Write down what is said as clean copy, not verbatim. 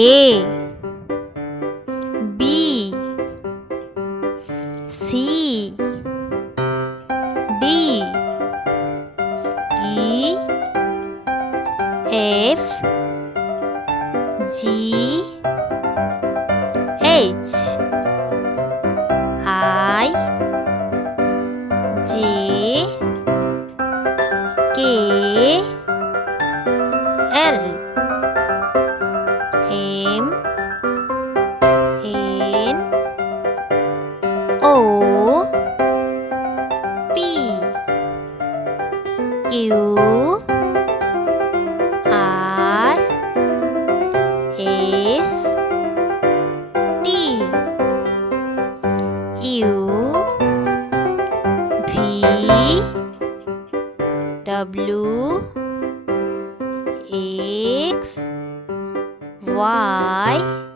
A B C D E F G H I J K L M N O P Q R S T U V W X Y